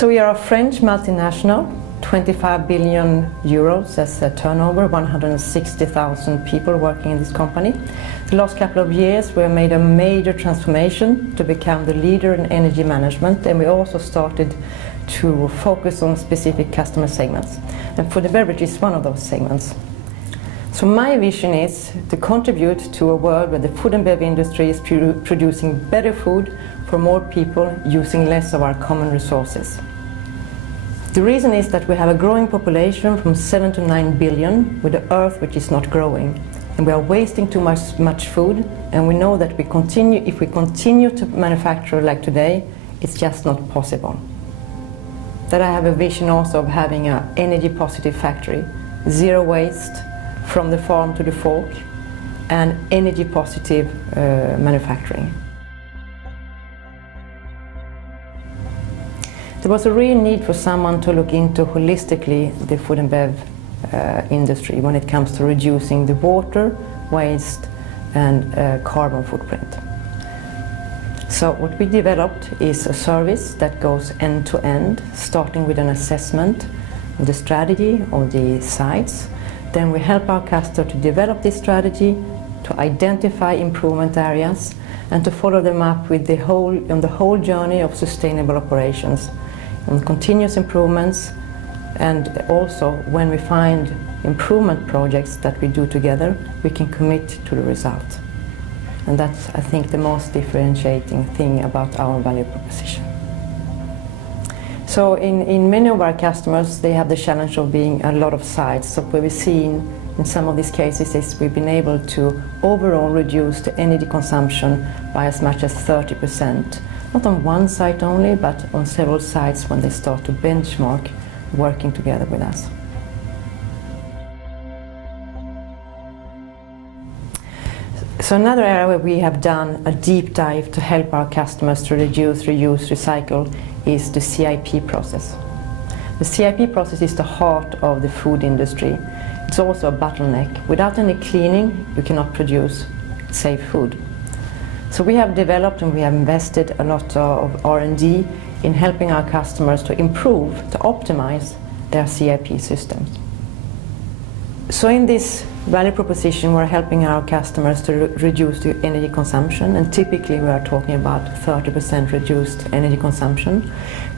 So we are a French multinational, 25 billion euros as a turnover, 160,000 people working in this company. The last couple of years we have made a major transformation to become the leader in energy management, and we also started to focus on specific customer segments. And food and beverage is one of those segments. So my vision is to contribute to a world where the food and beverage industry is producing better food for more people using less of our common resources. The reason is that we have a growing population from 7 to 9 billion with the earth which is not growing. And we are wasting too much food, and we know that if we continue to manufacture like today, it's just not possible. That I have a vision also of having an energy positive factory, zero waste from the farm to the fork, and energy positive manufacturing. There was a real need for someone to look into holistically the food and bev industry when it comes to reducing the water, waste and carbon footprint. So what we developed is a service that goes end to end, starting with an assessment of the strategy of the sites. Then we help our customer to develop this strategy, to identify improvement areas, and to follow them up with on the whole journey of sustainable operations, on continuous improvements, and also when we find improvement projects that we do together, we can commit to the result. And that's, I think, the most differentiating thing about our value proposition. So in many of our customers, they have the challenge of being a lot of sites. So what we've seen in some of these cases is we've been able to overall reduce the energy consumption by as much as 30%. Not on one site only, but on several sites when they start to benchmark working together with us. So another area where we have done a deep dive to help our customers to reduce, reuse, recycle is the CIP process. The CIP process is the heart of the food industry. It's also a bottleneck. Without any cleaning, you cannot produce safe food. So we have developed and we have invested a lot of R&D in helping our customers to improve, to optimize their CIP systems. So in this value proposition, we're helping our customers to reduce the energy consumption, and typically we are talking about 30% reduced energy consumption.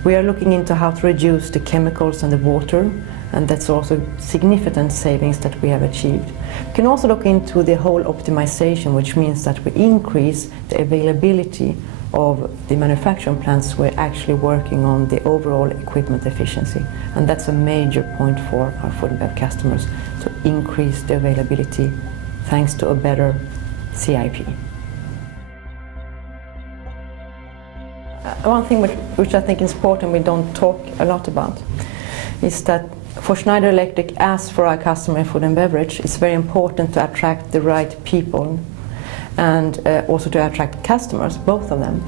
We are looking into how to reduce the chemicals and the water, and that's also significant savings that we have achieved. We can also look into the whole optimization, which means that we increase the availability of the manufacturing plants. We're actually working on the overall equipment efficiency, and that's a major point for our food and bev customers, to increase the availability thanks to a better CIP. One thing which I think is important we don't talk a lot about is that for Schneider Electric, as for our customer in food and beverage, it's very important to attract the right people and also to attract customers, both of them.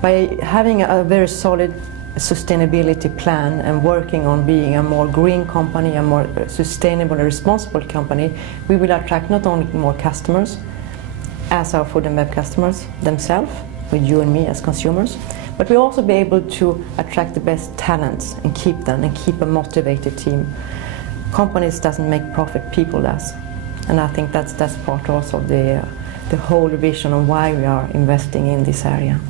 By having a very solid sustainability plan and working on being a more green company, a more sustainable and responsible company, we will attract not only more customers as our food and bev customers themselves, with you and me as consumers, but we'll also be able to attract the best talents and keep them and keep a motivated team. Companies doesn't make profit, people does. And I think that's part also of the whole vision of why we are investing in this area.